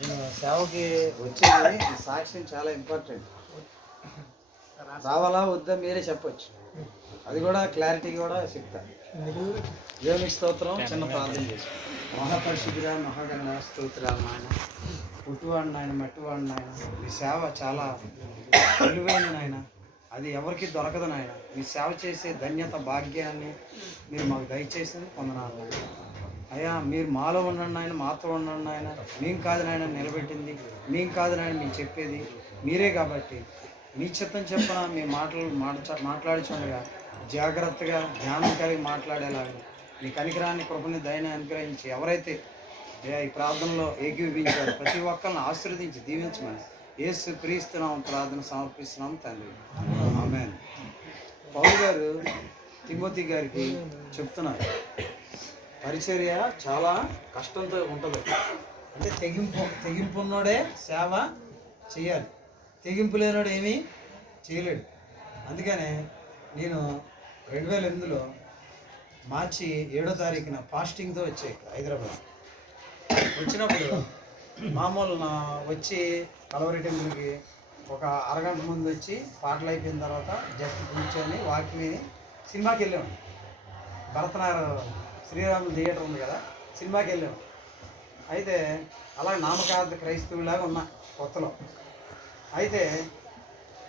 నేను సేవకి వచ్చేది ఈ సాక్ష్యం చాలా ఇంపార్టెంట్. రావాలా వద్దా మీరే చెప్పొచ్చు, అది కూడా క్లారిటీ కూడా చెప్తాను. దేవునికి స్తోత్రం. చిన్న ప్రార్థన చేసి, మహాపరిశుద్ధుడా మహాగణ స్తోత్రాలు నాయన, పుట్టువాడు నాయన, మట్టివాడు నాయన. మీ సేవ చాలా విలువైన నాయన, అది ఎవరికి దొరకదు నాయన. మీ సేవ చేసే ధన్యత భాగ్యాన్ని మీరు మాకు దయచేసింది పొందనాలు అయ్యా. మీరు మాలో ఉండండి ఆయన, మాతో ఉండండి ఆయన. మేము కాదు నాయన నిలబెట్టింది, మేము కాదు నాయన మేము చెప్పేది మీరే. కాబట్టి మీ చిత్తం చెప్పిన మీ మాట్లాడుచుండగా జాగ్రత్తగా జ్ఞానం కలిగి మాట్లాడేలాగా మీ కనికరాన్ని కృపని దయని అనుగ్రహించి, ఎవరైతే ఈ ప్రార్థనలో ఏకీభవించారో ప్రతి ఒక్కరిని ఆశీర్వదించి దీవించమని యేసు క్రీస్తునామం ప్రార్థన సమర్పిస్తున్నాం తండ్రి, ఆమేన్. పౌలు గారు తిమోతి గారికి చెప్తున్నారు, పరిచర్య చాలా కష్టంతో ఉంటుంది. అంటే తెగింపు ఉన్నోడే సేవ చేయాలి, తెగింపు లేనోడు ఏమీ చేయలేడు. అందుకనే నేను 2008లో మార్చి 7వ తారీఖున ఫాస్టింగ్తో వచ్చాయి హైదరాబాద్. వచ్చినప్పుడు మామూలు వచ్చి కలవరి టెంపుల్కి ఒక అరగంట ముందు వచ్చి పాటలు అయిపోయిన తర్వాత జస్ట్ కూర్చొని వాకింగ్ విని సినిమాకి వెళ్ళాము. భరతనారాయణ శ్రీరాములు థియేటర్ ఉంది కదా, సినిమాకి వెళ్ళాము. అయితే అలా నామకార్థ క్రైస్తవులాగా ఉన్నా కొత్తలో. అయితే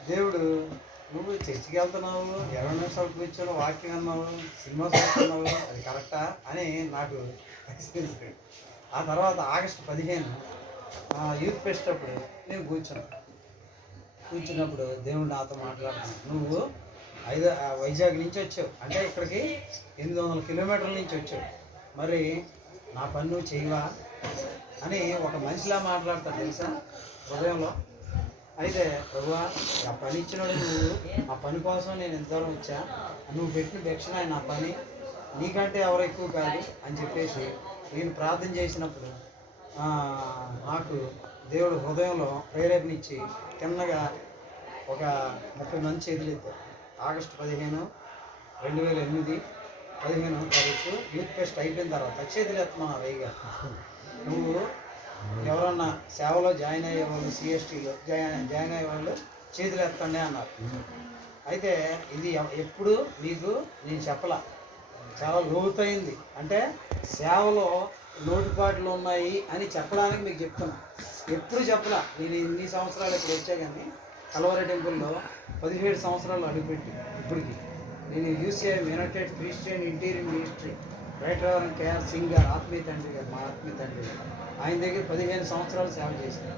దేవుడు, నువ్వు చర్చికి వెళ్తున్నావు, 20 నిమిషాలు కూర్చొని వాక్యం అన్నావు, సినిమా చూస్తున్నావు, అది కరెక్టా అని నాకు ఎక్స్పీరియన్స్. ఆ తర్వాత ఆగస్టు 15 యూత్ ఫెస్ట్ అప్పుడు నేను కూర్చున్నప్పుడు దేవుడు నాతో మాట్లాడుతున్నాను, నువ్వు వైజాగ్ నుంచి వచ్చావు, అంటే ఇక్కడికి 800 కిలోమీటర్ల నుంచి వచ్చావు, మరి నా పని నువ్వు చేయవా అని ఒక మనిషిలా మాట్లాడతాడు తెలుసా హృదయంలో. అయితే ప్రభువా, ఆ పని ఇచ్చినాడు నువ్వు, ఆ పని కోసం నేను ఎంత దూరం వచ్చా, నువ్వు పెట్టిన దక్షిణ నా పని, నీకంటే ఎవరు ఎక్కువ కాదు అని చెప్పేసి నేను ప్రార్థన చేసినప్పుడు నాకు దేవుడు హృదయంలో ప్రేరేపణిచ్చి తిన్నగా ఒక 30 మంది చేతులు ఎత్తారు. ఆగస్టు 15, 2008 15వ తారీఖు యూత్ ఫెస్ట్ అయిపోయిన తర్వాత చేతులు ఎత్తమన్నారు. అయ్యగా నువ్వు ఎవరన్నా సేవలో జాయిన్ అయ్యే వాళ్ళు, సిఎస్టీలో జాయిన్ అయ్యే వాళ్ళు చేతులు ఎత్తండి అన్నారు. అయితే ఇది ఎప్పుడు మీకు నేను చెప్పలా, చాలా లోతైంది. అంటే సేవలో లోటుపాట్లు ఉన్నాయి అని చెప్పడానికి మీకు చెప్తున్నా, ఎప్పుడు చెప్పలా. నేను ఇన్ని సంవత్సరాలు ఇప్పుడు వచ్చా, కానీ కలవరి టెంపుల్లో 17 సంవత్సరాలు అడుగుపెట్టి ఇప్పటికి నేను UCI united Christian interior ministry right reverend KR Singh గారు, ఆత్మీయ తండ్రి గారు, మా ఆత్మీయ తండ్రి గారు, ఆయన దగ్గర 15 సంవత్సరాలు సేవ చేశాను.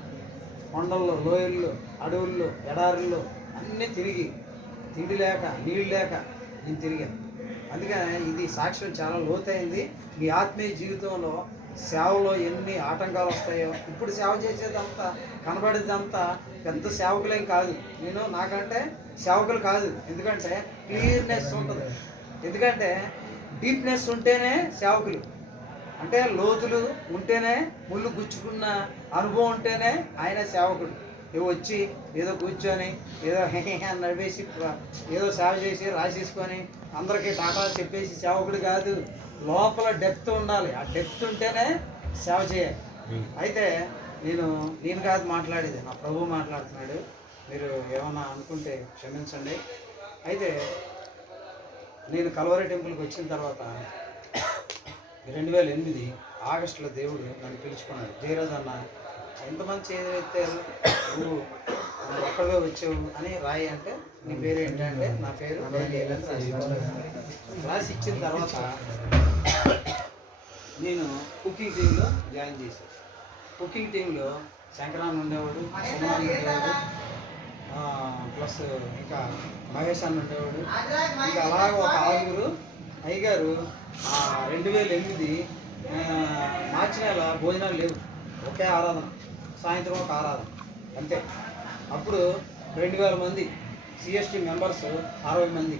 కొండల్లో, లోయల్లో, అడవుల్లో, ఎడారుల్లో అన్నీ తిరిగి తిండి లేక నీళ్ళు లేక నేను తిరిగాను. అందుకని ఇది సాక్ష్యం చాలా లోతైంది. మీ ఆత్మీయ జీవితంలో సేవలో ఎన్ని ఆటంకాలు వస్తాయో, ఇప్పుడు సేవ చేసేదంతా కనబడేదంతా పెద్ద సేవకులేం కాదు. నేను నాకంటే సేవకులు కాదు, ఎందుకంటే క్లియర్నెస్ ఉంటుంది. ఎందుకంటే డీప్నెస్ ఉంటేనే సేవకులు, అంటే లోతులు ఉంటేనే, ముళ్ళు గుచ్చుకున్న అనుభవం ఉంటేనే ఆయన సేవకుడు. ఇవి వచ్చి ఏదో కూర్చొని ఏదో నడివేసి ఏదో సేవ చేసి రాసేసుకొని అందరికీ టాటా చెప్పేసి సేవకుడు కాదు. లోపల డెప్త్ ఉండాలి, ఆ డెప్త్ ఉంటేనే సేవ చేయాలి. అయితే నేను కాదు మాట్లాడేది, నా ప్రభు మాట్లాడుతున్నాడు. మీరు ఏమన్నా అనుకుంటే క్షమించండి. అయితే నేను కలవరి టెంపుల్కి వచ్చిన తర్వాత 2008 ఆగస్టులో దేవుడు నన్ను పిలుచుకున్నాడు. జయరాజ్ అన్న, ఎంతమంది చేతులెత్తారు, నువ్వు ఒక్కడే వచ్చావు అని రాయి అంటే, నీ పేరు ఏంటంటే నా పేరు రాసి ఇచ్చిన తర్వాత నేను కుకింగ్ టీంలో జాయిన్ చేశాను. కుకింగ్ టీంలో శంకరాన్ని ఉండేవాడు, సుమాన్ ఉండేవాడు, ప్లస్ ఇంకా మహేష్ అన్న ఉండేవాడు. ఇంకా అలాగే ఒక 6 అయ్యగారు. 2008 మార్చి నెల భోజనాలు లేవు, ఒకే ఆరాధన, సాయంత్రం ఒక ఆరాధన అంతే. అప్పుడు 2000 మంది సిఎస్టీ మెంబర్స్, 60 మంది.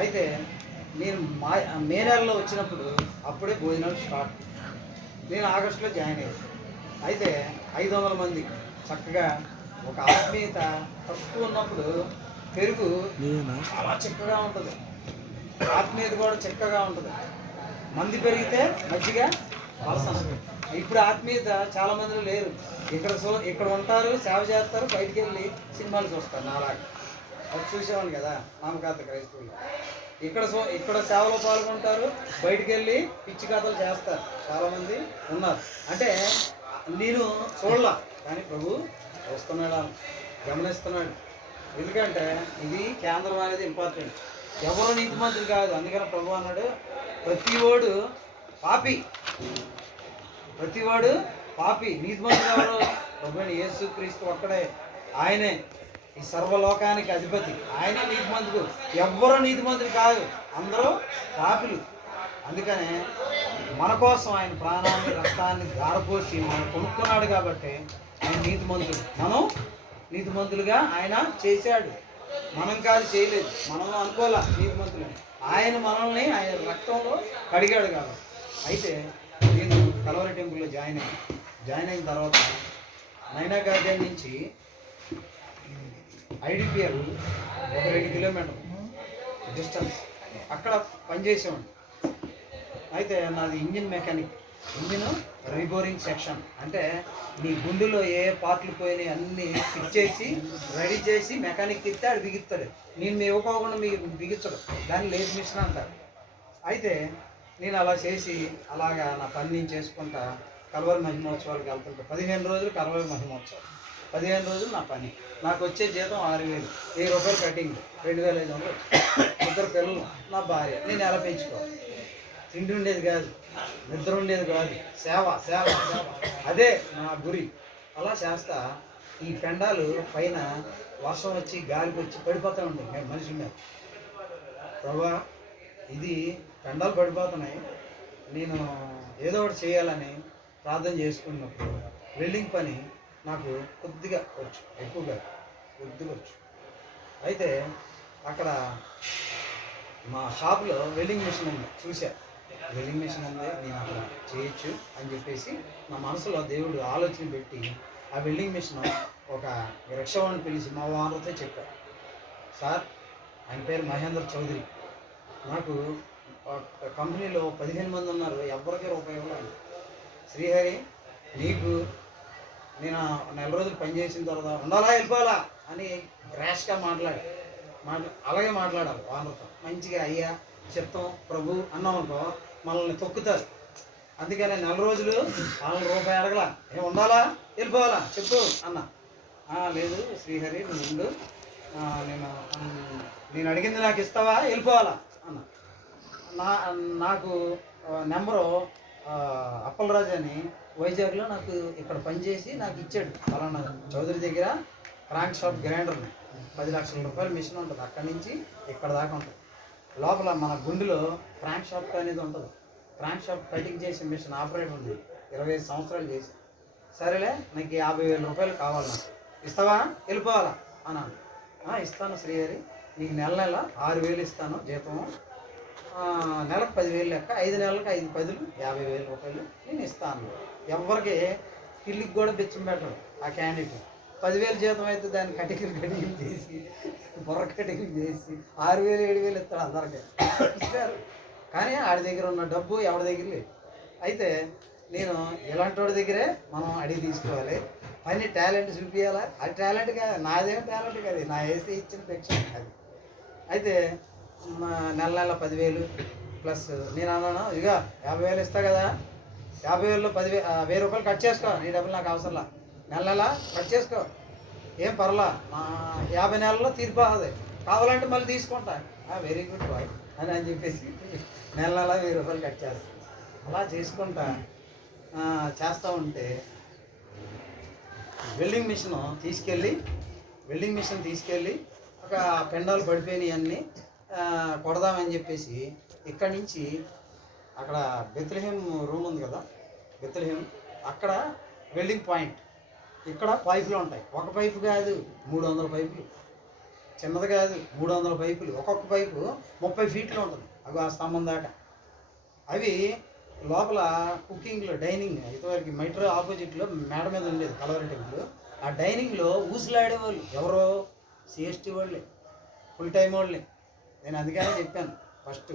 అయితే నేను మే నెలలో వచ్చినప్పుడు అప్పుడే భోజనాలు స్టార్ట్. నేను ఆగస్టులో జాయిన్ అయ్యాను. అయితే 500 మంది చక్కగా ఒక ఆత్మీయత. తక్కువ ఉన్నప్పుడు పెరుగు చాలా చిక్కగా ఉంటుంది, ఆత్మీయత కూడా చిక్కగా ఉంటుంది. మంది పెరిగితే మజ్జిగ వాసన, ఇప్పుడు ఆత్మీయత చాలా మందిలో లేరు. ఇక్కడ ఉంటారు, సేవ చేస్తారు, బయటికి వెళ్ళి సినిమాలు చూస్తారు. నాలాగా అది చూసేవాళ్ళు కదా నామకార్థ క్రైస్తవులు. ఇక్కడ సేవలో పాల్గొంటారు, బయటికి వెళ్ళి పిచ్చి కథలు చేస్తారు. చాలామంది ఉన్నారు. అంటే నేను చూడలా, కానీ ప్రభు వస్తున్నాడు, గమనిస్తున్నాడు. ఎందుకంటే ఇది కేంద్రం అనేది ఇంపార్టెంట్. ఎవరో నీతిమంతులు కాదు. అందుకని ప్రభు అన్నాడు, ప్రతివాడు పాపి. నీతిమంతుడు ఎవరు? ప్రభువైన యేసుక్రీస్తు ఒక్కడే. ఆయనే ఈ సర్వలోకానికి అధిపతి. ఆయనే నీతిమంతుడు. ఎవ్వరూ నీతిమంతుడు కాదు, అందరూ పాపిలు. అందుకనే మన కోసం ఆయన ప్రాణాన్ని, రక్తాన్ని ధారపోసి మనం కొనుక్కున్నాడు కాబట్టి ఆయన నీతిమంతుడు. మనం నీతిమంతులుగా ఆయన చేశాడు. మనం కాదు, చేయలేదు. మనం అనుకోలే నీతిమంతులని. ఆయన మనల్ని ఆయన రక్తంలో కడిగాడు కాబట్టి. అయితే నేను కలవరి టెంపుల్లో జాయిన్ అయిన తర్వాత నైనా గార్డెన్ నుంచి ఐడిపిఎల్ ఒక 2 కిలోమీటర్లు డిస్టెన్స్ అక్కడ పనిచేసేవాడిని. అయితే నాది engine mechanic. Engine reboring section అంటే నీ గుండెలో ఏ పార్ట్లు పోయినాయి అన్నీ ఫిట్ చేసి రెడీ చేసి మెకానిక్ ఇస్తే అది బిగిస్తాడు. నేను ఇవ్వకోకుండా మీకు బిగించడు. దాన్ని లేట్ మిషన్ అంటారు. అయితే నేను అలా చేసి అలాగా నా పని నేను చేసుకుంటా కలవరి మహిమోత్సవాలకు వెళ్తుంటా. 15 రోజులు కలవరి మహిమోత్సవం, 15 రోజులు నా పని. నాకు వచ్చే జీతం 6,000, 1000 రూపాయలు కటింగ్, 2,500. 2 పిల్లలు, నా భార్య. నేను ఎలా పెంచుకోవాలి? తిండి ఉండేది కాదు, నిద్ర ఉండేది కాదు, సేవ సేవ సేవ, అదే నా గురి. అలా చేస్తా ఈ పెండాలు పైన వర్షం వచ్చి గాలికి వచ్చి పడిపోతూ ఉంటాయి మనిషి మీద. ప్రభా, ఇది పెండాలు పడిపోతున్నాయి, నేను ఏదో ఒకటి చేయాలని ప్రార్థన చేసుకున్నప్పుడు వెల్డింగ్ పని నాకు కొద్దిగా వచ్చు, ఎక్కువగా కొద్దిగా వచ్చు. అయితే అక్కడ మా షాప్లో వెల్డింగ్ మిషన్ ఉంది, చూసా. వెల్డింగ్ మిషన్ ఉంది, నేను అక్కడ చేయొచ్చు అని చెప్పేసి నా మనసులో దేవుడు ఆలోచన పెట్టి ఆ వెల్డింగ్ మిషన్ ఒక రిక్షావాడిని పిలిచి మా ఓనర్తో చెప్పారు. సార్, ఆయన పేరు మహేంద్ర చౌదరి. నాకు కంపెనీలో 15 మంది ఉన్నారు, ఎవరికి రూపాయి ఇవ్వాలి. శ్రీహరి, నీకు నేను 4 రోజులు పనిచేసిన తర్వాత ఉండాలా వెళ్ళిపోవాలా అని ర్యాష్గా అలాగే మాట్లాడాలి ఓనర్తో. మంచిగా అయ్యా చిత్తం ప్రభు అన్నాం అనుకో మనల్ని తొక్కుతారు. అందుకని 4 రోజులు వాళ్ళని రూపాయి అడగలా, ఏం ఉండాలా వెళ్ళిపోవాలా చెప్పు అన్న. లేదు శ్రీహరి, నువ్వు ఉండు, నేను అడిగింది నాకు ఇస్తావా, వెళ్ళిపోవాలా అన్న. నాకు నెంబరు అప్పలరాజు అని వైజాగ్లో నాకు ఇక్కడ పనిచేసి నాకు ఇచ్చాడు. ఫలానా చౌదరి దగ్గర క్రాంక్ షాప్ గ్రైండర్ని 10 లక్షల రూపాయల మిషన్ ఉంటుంది, అక్కడి నుంచి ఇక్కడ దాకా ఉంటుంది. లోపల మన గుండెలో క్రాంక్ షాప్ అనేది ఉంటుంది. క్రాంక్ షాప్ కటింగ్ చేసే మిషన్ ఆపరేటర్ ఉంది, 25 సంవత్సరాలు చేసి. సరేలే, నీకు 50,000 రూపాయలు కావాలి, నాకు ఇస్తావా వెళ్ళిపోవాలా అన్నాను. ఇస్తాను శ్రీహరి, నీకు నెల 6,000 ఇస్తాను జీతం, నెలకు 10,000 లెక్క, 5 నెలలకు 5 పదులు 50,000 రూపాయలు నేను ఇస్తాను. ఎవరికి పిల్లికి కూడా బిచ్చం పెట్టడు ఆ క్యాండిడేట్. 10,000 జీతం అయితే దాన్ని కటింగ్ చేసి బుర్ర కటింగ్ చేసి 6,000 7,000 ఇస్తాడు అందరికీ. ఇస్తారు, కానీ ఆడి దగ్గర ఉన్న డబ్బు ఎవరి దగ్గర లేదు. అయితే నేను ఇలాంటి వాడి దగ్గరే మనం అడిగి తీసుకోవాలి, పని టాలెంట్ చూపించాలా. అది టాలెంట్ కాదు, నాదేం టాలెంట్ కాదు, నా వేసి ఇచ్చిన భిక్ష అది. అయితే నెల 10,000 ప్లస్ నేను అన్నాను, ఇక 50,000 ఇస్తా కదా, 50,000లో 10,000 రూపాయలు కట్ చేసుకో, నీ డబ్బులు నాకు అవసరంలా, నెల కట్ చేసుకో, ఏం పర్లా, 50 నెలల్లో తీర్పు అవుతుంది, కావాలంటే మళ్ళీ తీసుకుంటా. వెరీ గుడ్ బాయ్ అని చెప్పేసి నెల 1,000 రూపాయలు కట్ చేస్తాను. అలా చేసుకుంటా చేస్తూ ఉంటే వెల్డింగ్ మిషన్ తీసుకెళ్ళి ఒక పెండాలు పడిపోయినాయి అన్నీ కొడదామని చెప్పేసి ఇక్కడి నుంచి అక్కడ బెత్లెహేమ్ రూమ్ ఉంది కదా, బెత్లెహేమ్ అక్కడ వెల్డింగ్ పాయింట్. ఇక్కడ పైపులు ఉంటాయి, ఒక పైపు కాదు 300 పైపులు, చిన్నది కాదు 300 పైపులు. ఒక్కొక్క పైపు 30 ఫీట్లు ఉంటుంది, అవి ఆ స్తంభం దాకా. అవి లోపల కుకింగ్లో డైనింగ్, ఇంతవరకు మైట్రో ఆపోజిట్లో మేడ మీద ఉండేది కలవరి టెంపుల్. ఆ డైనింగ్లో ఊసులాడేవాళ్ళు ఎవరో సిఎస్టీ వాళ్ళే, ఫుల్ టైం వాళ్ళే. నేను అందుకనే చెప్పాను ఫస్ట్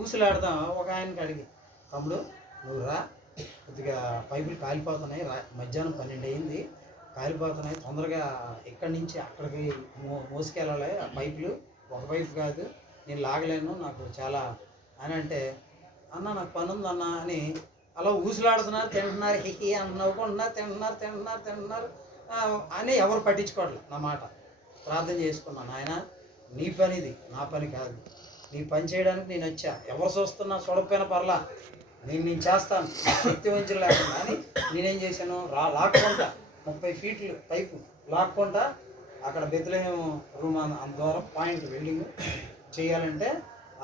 ఊసులాడదాం. ఒక ఆయనకి అడిగి, తమ్ముడు నువ్వు రా, కొద్దిగా పైపులు కాలిపోతున్నాయి, మధ్యాహ్నం 12 అయింది, కాలిపోతున్నాయి, తొందరగా ఇక్కడి నుంచి అక్కడికి మోసుకెళ్ళాలి ఆ పైపులు, ఒక పైపు కాదు, నేను లాగలేను, నాకు చాలా అని అంటే, అన్న నాకు పని ఉందన్న అని అలా ఊసులాడుతున్నారు, తింటున్నారు, హిహి అని నవ్వుకుంటున్నారు, తింటున్నారు అని ఎవరు పట్టించుకోవట్లేదు నా మాట. ప్రార్థన చేసుకున్నాను, ఆయన నీ పనిది, నా పని కాదు, నీ పని చేయడానికి నేను వచ్చా, ఎవరు చూస్తున్నా చూడకపోయినా పర్లా, నేను చేస్తాను, శక్తి వంచన లేకుండా అని నేనేం చేశాను, లాక్కుంటా 30 ఫీట్లు పైపు లాక్కుంటా అక్కడ బెత్లెహేం రూమ్ అంత దూరం పాయింట్ వెల్డింగ్ చేయాలంటే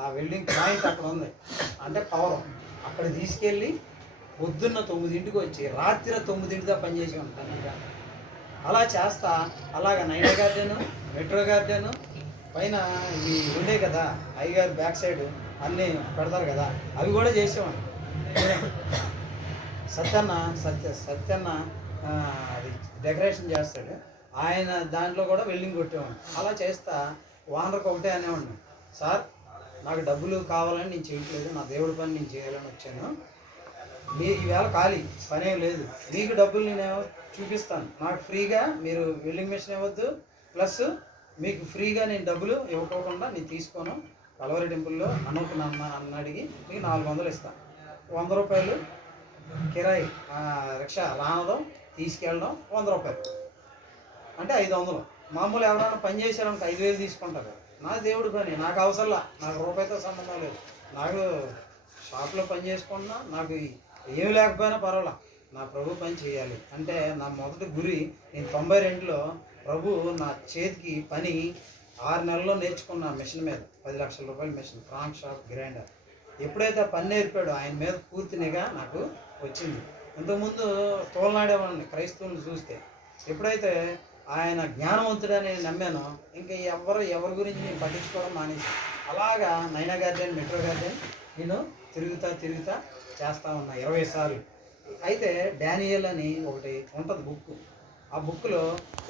ఆ వెల్డింగ్ పాయింట్ అక్కడ ఉంది, అంటే పవర్ అక్కడ తీసుకెళ్ళి పొద్దున్న 9ంటికి వచ్చి రాత్రి 9ంటిదా పనిచేసి ఉంటాను. అలా చేస్తా అలాగ నైనా గార్డెను, మెట్రో గార్డెను పైన ఇవి ఉండే కదా అయ్యగారు బ్యాక్ సైడ్ అన్నీ పెడతారు కదా, అవి కూడా చేసేవాడిని. సత్యన్న అది డెకరేషన్ చేస్తాడు, ఆయన దాంట్లో కూడా వెల్డింగ్ కొట్టేవాడిని. అలా చేస్తా ఓనర్కి ఒకటే అనేవాడిని, సార్ నాకు డబ్బులు కావాలని నేను చేయట్లేదు, నా దేవుడి పని నేను చేయాలని వచ్చాను, మీ ఈవేళ ఖాళీ పనేం లేదు, మీకు డబ్బులు నేను చూపిస్తాను, నాకు ఫ్రీగా మీరు వెల్డింగ్ మెషిన్ ఇవ్వద్దు, ప్లస్ మీకు ఫ్రీగా నేను డబ్బులు ఇవ్వకోకుండా నేను తీసుకోను, కలవరి టెంపుల్లో అన్న అడిగి మీకు 400 ఇస్తాను, 100 రూపాయలు కిరాయి రిక్షా రానడం తీసుకెళ్ళడం 100 రూపాయలు అంటే 500. మామూలు ఎవరైనా పని చేశారనుకో 5000 తీసుకుంటారు. నా దేవుడి పని నాకు అవసరంలా, నాకు రూపాయితో సంబంధం లేదు, నాకు షాప్లో పని చేసుకున్నా నాకు ఏమి లేకపోయినా పర్వాలా, నా ప్రభు పని చేయాలి అంటే నా మొదటి గురి. నేను 92లో ప్రభు నా చేతికి పని 6 నెలల్లో నేర్చుకున్నా, మిషన్ మీద 10 లక్షల రూపాయల మిషన్, ఫ్రాంక్ షాప్ గ్రైండర్. ఎప్పుడైతే పని నేర్పాడో ఆయన మీద పూర్తినిగా నాకు వచ్చింది. ఇంతకుముందు తోలనాడేవాడిని క్రైస్తవులను చూస్తే, ఎప్పుడైతే ఆయన జ్ఞానవంతుడని నమ్మానో ఇంకా ఎవరి గురించి నేను పట్టించుకోవడం మానేసి అలాగా నైనా గార్డెన్, మెట్రో గార్డెన్ నేను తిరుగుతా చేస్తూ ఉన్నా 20 సార్లు. అయితే డానియల్ అని ఒకటి ఉంటుంది బుక్, ఆ బుక్లో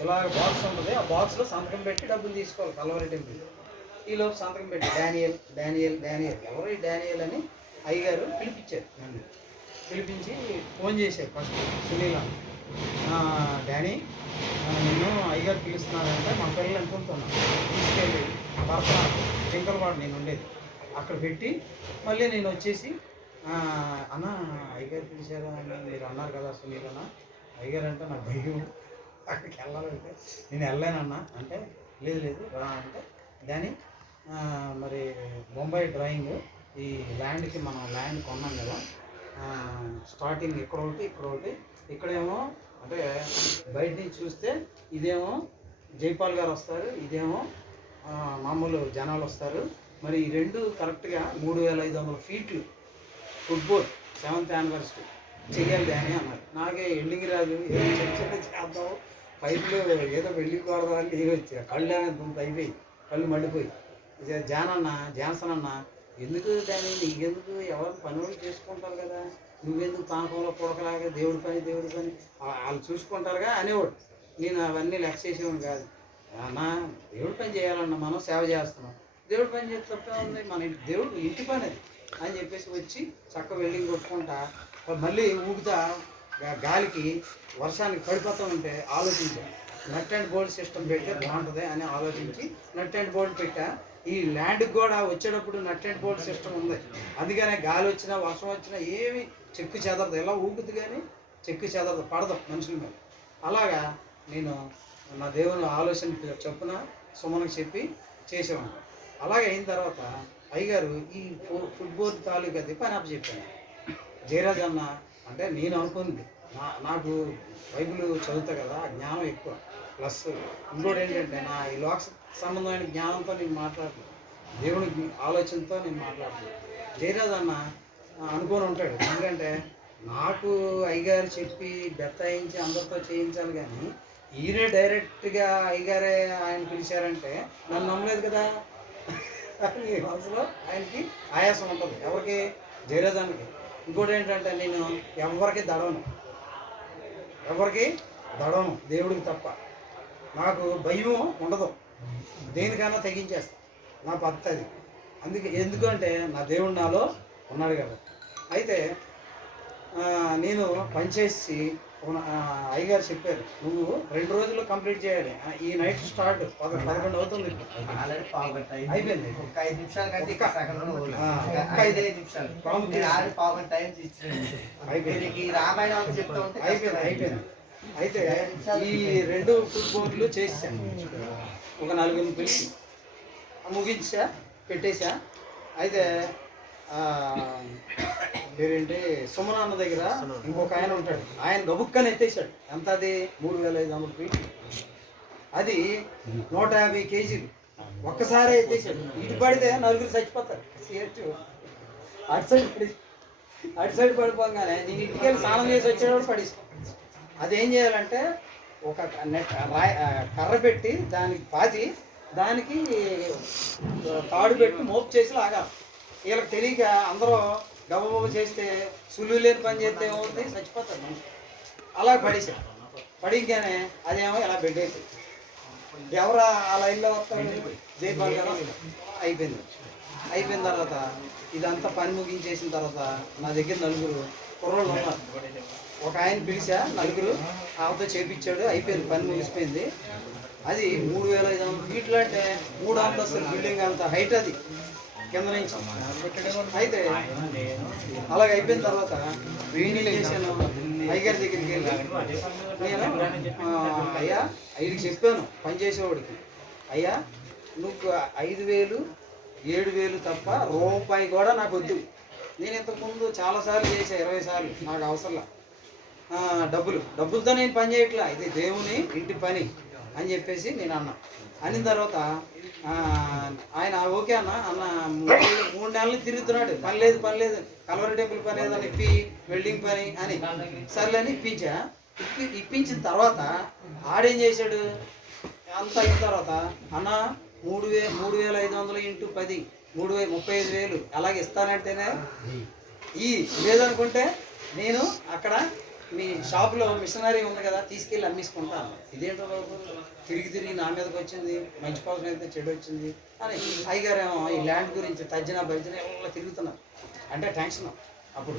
ఇలా బాక్స్ ఉంటుంది, ఆ బాక్స్లో సంతకం పెట్టి డబ్బులు తీసుకోవాలి కల్వరి టెంపుల్. ఈలోపు సంతకం పెట్టి డానియల్ ఎవరు ఈ డానియల్ అని అయ్యగారు పిలిపించారు. నన్ను పిలిపించి ఫోన్ చేశారు ఫస్ట్ సునీల్, డానీ నిన్ను అయ్యగారు పిలుస్తున్నారంటే మా పిల్లలు అనుకుంటున్నాను, తీసుకెళ్ళి భర్త చింకలవాడు నేను ఉండేది అక్కడ పెట్టి మళ్ళీ నేను వచ్చేసి అన్న అయ్యగారు పిలిచారా అని మీరు అన్నారు కదా సునీల్ అన్న, అయ్యగారు అంటే నాకు భయం, అక్కడికి వెళ్ళాలంటే నేను వెళ్ళానన్నా అంటే లేదు రా అంటే, డానీ మరి బొంబాయి డ్రాయింగ్ ఈ ల్యాండ్కి మనం ల్యాండ్ కొన్నాం కదా, స్టార్టింగ్ ఇక్కడ ఒకటి ఇక్కడేమో అంటే బయట నుంచి చూస్తే ఇదేమో జైపాల్ గారు వస్తారు, ఇదేమో మామూలు జనాలు వస్తారు, మరి ఈ రెండు కరెక్ట్గా 3500 ఫీట్లు ఫుట్బాల్ 7th యానివర్సరీ చెయ్యాలి అని అన్నారు. నాకే ఎల్లింగ్ రాదు, ఏదో చేద్దాం పైపులు ఏదో వెళ్ళి కూడదామని నేను వచ్చా, కళ్ళు అనేది అయిపోయి కళ్ళు మండిపోయి, జాన్సన్ అన్న ఎందుకు దాన్ని నీకెందుకు, ఎవరు పని వాళ్ళు చేసుకుంటారు కదా, నువ్వెందుకు పానకంలో పుడకలాగా దేవుడి పని వాళ్ళు చూసుకుంటారుగా అనేవాడు. నేను అవన్నీ లెక్క చేసేవాడు కాదు. నా దేవుడి పని చేయాలన్నా, మనం సేవ చేస్తున్నాం, దేవుడి పని చేస్తే తప్పే ఉంది, మన దేవుడు ఇంటి పని అది అని చెప్పేసి వచ్చి చక్క వెల్డింగ్ కొట్టుకుంటా మళ్ళీ ఊగుతా గాలికి వర్షానికి పడిపోతూ ఉంటే ఆలోచించాను, నట్ అండ్ బోల్ట్ సిస్టమ్ పెడితే బాగుంటుంది అని ఆలోచించి నట్ అండ్ బోల్ట్ పెట్టా. ఈ ల్యాండ్కి కూడా వచ్చేటప్పుడు నట్ అండ్ బోల్ట్ సిస్టమ్ ఉంది, అందుకనే గాలి వచ్చినా వర్షం వచ్చినా ఏమి చెక్కు చెదరదు, ఎలా ఊగుద్ది కానీ చెక్కు చెదరదు, పడదు మనుషుల మీద. అలాగా నేను నా దేవుని ఆలోచన చొప్పున సుమనకు చెప్పి చేసేవాడిని. అలాగే అయిన తర్వాత అయ్యగారు ఈ ఫుట్బాల్ తాలూకా పని అప్పచెప్పాను. జయరాజ్ అన్న అంటే నేను అనుకుంది, నాకు బైబిల్ చదువుతా కదా, జ్ఞానం ఎక్కువ, ప్లస్ ఇంకోటి ఏంటంటే నా ఈ లోక సంబంధమైన జ్ఞానంతో నేను మాట్లాడుతున్నాను, దేవుని ఆలోచనతో నేను మాట్లాడుతున్నాను. జయరాజ్ అన్న అనుకొని ఉంటాడు, ఎందుకంటే నాకు అయ్యగారు చెప్పి బెత్తాయించి అందరితో చేయించాలి, కానీ ఈయనే డైరెక్ట్గా అయ్యగారే ఆయన పిలిచారంటే నన్ను నమ్మలేదు కదా అని మనసులో ఆయనకి ఆయాసం ఉంటుంది, ఎవరికి, జయరాజానికి. ఇంకోటి ఏంటంటే నేను ఎవరికి దడవను దేవుడికి తప్ప, నాకు భయం ఉండదు, దేనికైనా తెగించేస్తా, నా పద్ధతి అది. ఎందుకంటే నా దేవుడు నాలో ఉన్నాడు కదా. అయితే నేను పనిచేసి అయ్యగారు చెప్పారు నువ్వు 2 రోజుల్లో కంప్లీట్ చేయాలి. ఈ నైట్ స్టార్ట్ 11 అవుతుంది. అయిపోయింది. ఒక 5 నిమిషాల కంటే ఒక్క 5 నిమిషాలు అయిపోయింది. రామాయణం చెప్తా ఉంటే అయిపోయింది. అయితే ఈ 2 ఫుట్బాల్లు చేసాను. ఒక 4 పిలిచి ముగించా, పెట్టేశా. అయితే పేరేంటి సుమనాన్న దగ్గర ఇంకొక ఆయన ఉంటాడు. ఆయన గబుక్కని ఎత్తేసాడు. ఎంత అది 3500 ఫీట్లు. అది 150 కేజీలు. ఒక్కసారి ఎత్తేసాడు. ఇటు పడితే 4 చచ్చిపోతారు. అటు సైడ్ పడిపోగానే నేను ఇంటికి వెళ్ళి స్నానం చేసి వచ్చేటప్పుడు పడేసాను. అదేం చేయాలంటే ఒక కర్ర పెట్టి దానికి పాతి దానికి తాడు పెట్టి మోపు చేసి లాగాలి. వీళ్ళకి తెలియక అందరూ గబగబ చేస్తే సులువు లేని పని చేస్తే ఏమవుతుంది, చచ్చిపోతారు మనిషి. అలా పడేసారు. పడిగానే అదేమో ఇలా పెట్టేసి ఎవరు ఆ లైన్లో వస్తారు దీపాలు కదా. అయిపోయిన తర్వాత ఇదంతా పని ముగించేసిన తర్వాత నా దగ్గర 4 కుర్రోళ్ళు ఉన్నారు. ఒక ఆయన పిలిచా, 4 ఆమెతో చేపించాడు. అయిపోయింది, పని ముగిసిపోయింది. అది 3500 ఫీట్లు అంటే 3 అంతస్తుల బిల్డింగ్ అంత హైట్ అది కింద నుంచి. అయితే అలాగ అయిపోయిన తర్వాత నేను ఏం చేశాను, అయ్యగారి దగ్గరికి వెళ్ళి నేను అయ్యా ఆయనకి చెప్పాను పనిచేసేవాడికి, అయ్యా నువ్వు 5000 7000 తప్ప రూపాయి కూడా నాకు వద్దు. నేను ఇంతకుముందు చాలాసార్లు చేసా, 20 సార్లు. నాకు అవసరంలా డబ్బులతో నేను పని చేయట్లా, ఇది దేవుని ఇంటి పని అని చెప్పేసి నేను అన్నా. అన్న తర్వాత ఆయన ఓకే అన్న 3 నెలలు తిరుగుతున్నాడు. పని లేదు కలవరి టెంపుల్ పని ఏదని ఇప్పి వెల్డింగ్ పని అని సర్లేని ఇప్పించిన తర్వాత ఆడేం చేశాడు, అంత అయిన తర్వాత అన్న 3500 ఇంటూ 10 35,000 అలాగే ఇస్తానంటేనే లేదనుకుంటే నేను అక్కడ మీ షాప్లో మిషనరీ ఉంది కదా తీసుకెళ్ళి అమ్మేసుకుంటాను. ఇదేంటో బాబు తిరిగి నా మీదకి వచ్చింది, మంచి కోసం అయితే చెడు వచ్చింది అని అయ్యగారేమో ఈ ల్యాండ్ గురించి తజ్జన భజన ఇలా తిరుగుతున్నారు. అంటే టెన్షన్ అప్పుడు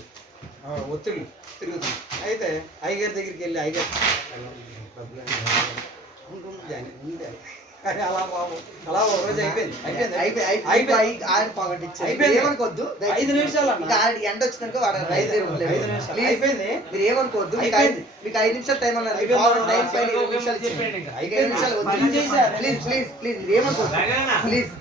ఒత్తిడి తిరుగుతుంది. అయితే అయ్యగారి దగ్గరికి వెళ్ళి అయ్యగారు ఉంటుంది కానీ అలా ఒక రోజు అయిపోయింది. 5 నిమిషాలు ఎండ వచ్చినాక 5 నిమిషాలు అయిపోయింది. మీరు ఏమనుకోవద్దు, మీకు 5 నిమిషాలు టైం అన్నారు. ప్లీజ్ మీరు ఏమనుకోవద్దు, ప్లీజ్